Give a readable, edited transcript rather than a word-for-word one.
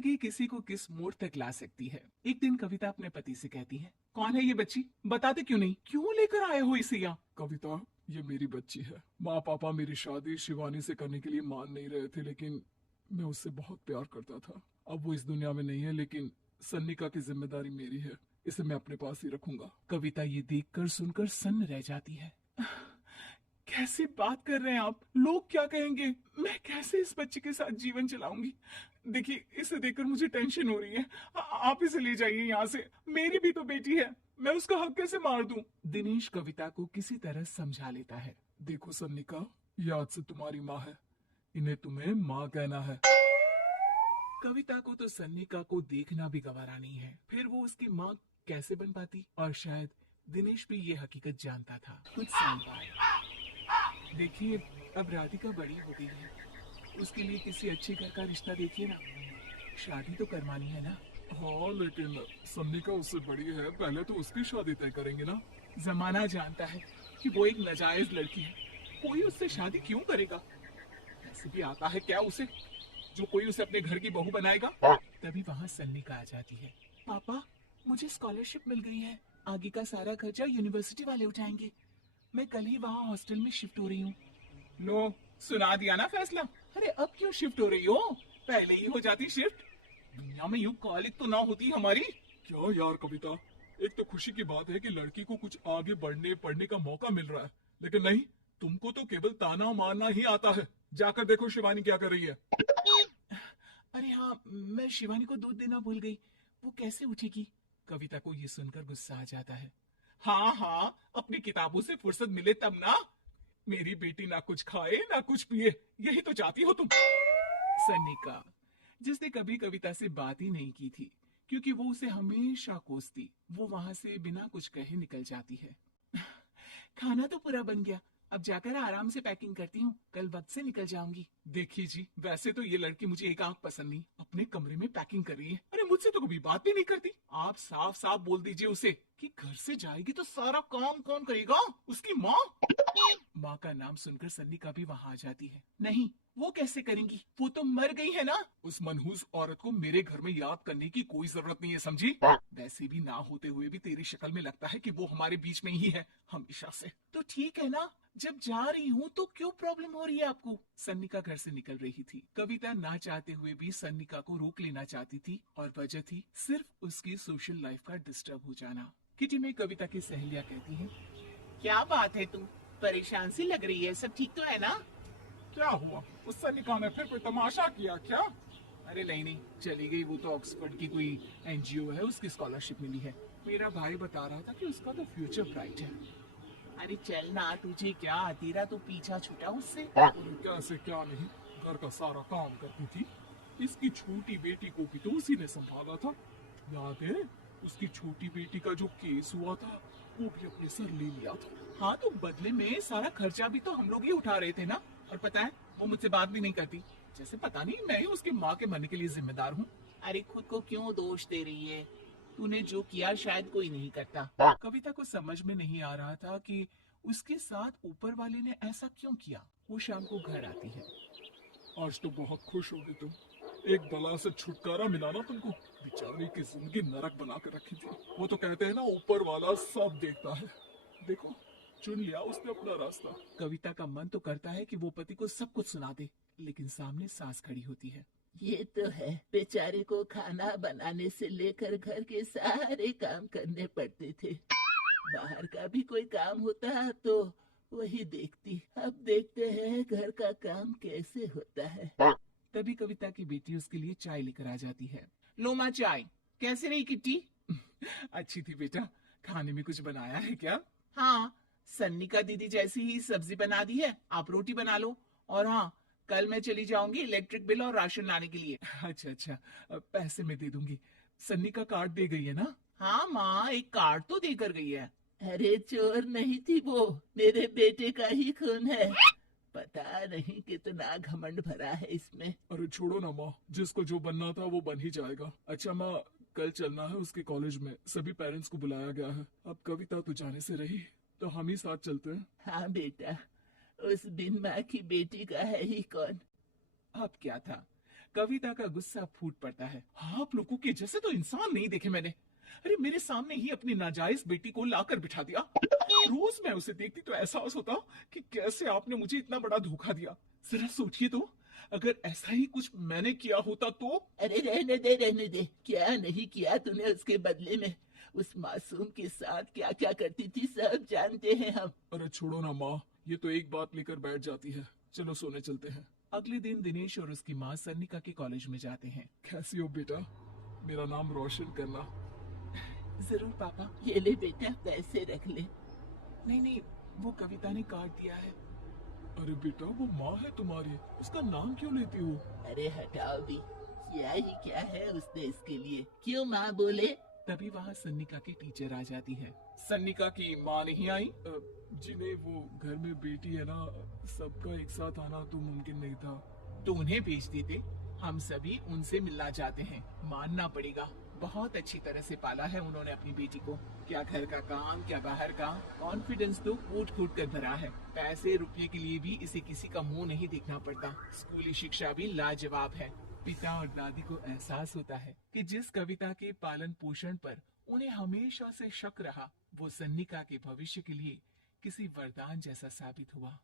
जिंदगी किसी को किस मोड़ तक ला सकती है। एक दिन कविता अपने पति से कहती है, कौन है ये बच्ची, बताते क्यों नहीं, क्यों लेकर आए हो इसे यहाँ? कविता, ये मेरी बच्ची है। माँ पापा मेरी शादी शिवानी से करने के लिए मान नहीं रहे थे, लेकिन मैं उससे बहुत प्यार करता था। अब वो इस दुनिया में नहीं है, लेकिन सन्निका की जिम्मेदारी मेरी है। इसे मैं अपने पास ही रखूंगा। कविता ये देखकर सुनकर सन्न रह जाती है। कैसी बात कर रहे हैं आप, लोग क्या कहेंगे, मैं कैसे इस बच्चे के साथ जीवन चलाऊंगी? देखिए, इसे देखकर मुझे टेंशन हो रही है। आप इसे ले जाइए यहाँ से, मेरी भी तो बेटी है, मैं उसका हक कैसे मार दूं? दिनेश कविता को किसी तरह समझा लेता है। देखो सन्निका, ये आज से तुम्हारी माँ है। इन्हें तुम्हें माँ कहना है। कविता को तो सन्निका को देखना भी गवारा नहीं है, फिर वो उसकी माँ कैसे बन पाती? और शायद दिनेश भी ये हकीकत जानता था। कुछ समय बाद देखिए, अब राधिका बड़ी हो गई है, उसके लिए किसी अच्छे घर का रिश्ता देखिए ना, शादी तो करवानी है ना। हाँ, लेकिन सन्निका उससे बड़ी है, पहले तो उसकी शादी तय करेंगे ना। जमाना जानता है कि वो एक नाजायज लड़की है, कोई उससे शादी क्यों करेगा? ऐसे भी आता है क्या उसे, जो कोई उसे अपने घर की बहू बनाएगा? तभी वहाँ सन्निका आ जाती है। पापा, मुझे स्कॉलरशिप मिल गई है, आगे का सारा खर्चा यूनिवर्सिटी वाले उठाएंगे। मैं कल ही वहाँ हॉस्टल में शिफ्ट हो रही हूँ। लो, सुना दिया ना फैसला। अरे अब क्यों शिफ्ट हो रही हो, पहले ही हो जाती शिफ्ट। दुनिया में यूं कॉलेज तो ना होती हमारी। क्या यार कविता, एक तो खुशी की बात है कि लड़की को कुछ आगे बढ़ने पढ़ने का मौका मिल रहा है, लेकिन नहीं, तुमको तो केवल ताना मारना ही आता है। जाकर देखो शिवानी क्या कर रही है। अरे हाँ, मैं शिवानी को दूध देना भूल गई, वो कैसे उठेगी? कविता को ये सुनकर गुस्सा आ जाता है। हाँ हाँ, अपनी किताबों से फुर्सत मिले तब ना। मेरी बेटी ना कुछ खाए ना कुछ पिए, यही तो चाहती हो तुम। सन्निका, जिसने कभी कविता से बात ही नहीं की थी, क्योंकि वो उसे हमेशा कोसती, वो वहां से बिना कुछ कहे निकल जाती है। खाना तो पूरा बन गया, अब जाकर आराम से पैकिंग करती हूँ, कल वक्त से निकल जाऊंगी। देखिए जी, वैसे तो ये लड़की मुझे एक आंख पसंद नहीं, अपने कमरे में पैकिंग कर रही है। अरे मुझसे तो कभी बात भी नहीं करती। आप साफ साफ बोल दीजिए उसे कि घर से जाएगी तो सारा काम कौन करेगा, उसकी माँ? माँ का नाम सुनकर सन्निका भी वहाँ आ जाती है। नहीं, वो कैसे करेंगी, वो तो मर गई है ना। उस मनहूस औरत को मेरे घर में याद करने की कोई जरूरत नहीं है, समझी? वैसे भी ना होते हुए भी तेरी शक्ल में लगता है कि वो हमारे बीच में ही है हमेशा से। तो ठीक है ना, जब जा रही हूँ तो क्यों प्रॉब्लम हो रही है आपको? सन्निका घर से निकल रही थी, कविता ना चाहते हुए भी सन्निका को रोक लेना चाहती थी, और वजह थी सिर्फ उसकी सोशल लाइफ का डिस्टर्ब हो जाना। किटी में कविता की सहेलियां कहती हैं, क्या बात है, तुम परेशान सी लग रही है, सब ठीक तो है ना? क्या हुआ, उस सन्निका ने फिर कोई तमाशा किया क्या? अरे नहीं नहीं, चली गई, वो तो ऑक्सफोर्ड की कोई एनजीओ है, उसकी स्कॉलरशिप मिली है। मेरा भाई बता रहा था कि उसका तो फ्यूचर ब्राइट है। अरे चल ना, तुझे क्या, तेरा तो पीछा छूटा उससे। कैसे क्या नहीं, घर का सारा काम करती थी। इसकी छोटी बेटी को भी तो उसी ने संभाला था। याद है, उसकी छोटी बेटी का जो केस हुआ था, वो भी अपने सर ले लिया था। हाँ, तो बदले में सारा खर्चा भी तो हम लोग ही उठा रहे थे ना। और पता है, वो मुझसे बात भी नहीं करती, जैसे पता नहीं मैं ही उसकी माँ के मरने के लिए जिम्मेदार हूँ। अरे खुद को क्यों दोष दे रही है, तूने जो किया शायद कोई नहीं करता। कविता को समझ में नहीं आ रहा था कि उसके साथ ऊपर वाले ने ऐसा क्यों किया। वो शाम को घर आती है। आज तो बहुत खुश होगी तुम, एक बला से छुटकारा मिला ना तुमको। बेचारी की जिंदगी नरक बना कर रखी थी। वो तो कहते हैं ना, ऊपर वाला सब देखता है। देखो, चुन लिया उसने अपना रास्ता। कविता का मन तो करता है कि वो पति को सब कुछ सुना दे, लेकिन सामने सास खड़ी होती है। ये तो है, बेचारे को खाना बनाने से लेकर घर के सारे काम करने पड़ते थे। बाहर का भी कोई काम होता तो वही देखती। अब देखते हैं घर का काम कैसे होता है। तभी कविता की बेटी उसके लिए चाय लेकर आ जाती है। लो माँ चाय, कैसे रही किट्टी? अच्छी थी बेटा, खाने में कुछ बनाया है क्या? हाँ, सन्निका दीदी जैसी ही सब्जी बना दी है, आप रोटी बना लो। और हाँ, कल मैं चली जाऊंगी इलेक्ट्रिक बिल और राशन लाने के लिए। अच्छा अच्छा, पैसे मैं दे दूंगी। सन्निका कार्ड दे गई है ना? हाँ माँ, एक कार्ड तो देकर गई है। अरे चोर नहीं थी वो, मेरे बेटे का ही खून है। पता नहीं कितना घमंड भरा है इसमें। अरे छोड़ो ना माँ, जिसको जो बनना था वो बन ही जाएगा। अच्छा माँ, कल चलना है उसके कॉलेज में, सभी पेरेंट्स को बुलाया गया है। अब कविता तो जाने से रही, तो हम ही साथ चलते हैं। हाँ बेटा, उस बिन माँ की बेटी का है ही कौन। अब क्या था, कविता का गुस्सा फूट पड़ता है। आप लोगों के जैसे तो इंसान नहीं देखे मैंने। अरे मेरे सामने ही अपनी नाजायज बेटी को लाकर बिठा दिया। रोज मैं उसे देखती तो एहसास होता कि कैसे आपने मुझे इतना बड़ा धोखा दिया। जरा सोचिए तो, अगर ऐसा ही कुछ मैंने किया होता तो। अरे रहने दे, क्या नहीं किया तूने उसके बदले में। उस मासूम के साथ क्या क्या करती थी सब जानते हैं हम। अरे छोड़ो ना माँ, ये तो एक बात लेकर बैठ जाती है। चलो सोने चलते हैं। अगले दिन दिनेश और उसकी माँ सन्निका के कॉलेज में जाते हैं। कैसी हो बेटा? मेरा नाम रोशन करना। जरूर पापा। ये ले बेटा, पैसे रख ले। नहीं नहीं, वो कविता ने काट दिया है। अरे बेटा, वो माँ है तुम्हारी, उसका नाम क्यों लेती हो? अरे हटाओ भी, किया ही क्या है उसने इसके लिए, क्यों माँ बोले। तभी वहाँ सन्निका की टीचर आ जाती है। सन्निका की माँ नहीं आई। जी नहीं, वो घर में बेटी है ना, सबका एक साथ आना तो मुमकिन नहीं था। तो उन्हें भेज देते, हम सभी उनसे मिलना चाहते हैं। मानना पड़ेगा, बहुत अच्छी तरह से पाला है उन्होंने अपनी बेटी को। क्या घर का काम, क्या बाहर का। कॉन्फिडेंस तो कूट कूट कर भरा है। पैसे रुपये के लिए भी इसे किसी का मुंह नहीं देखना पड़ता। स्कूली शिक्षा भी लाजवाब है। पिता और दादी को एहसास होता है कि जिस कविता के पालन पोषण पर उन्हें हमेशा से शक रहा, वो सन्निका के भविष्य के लिए किसी वरदान जैसा साबित हुआ।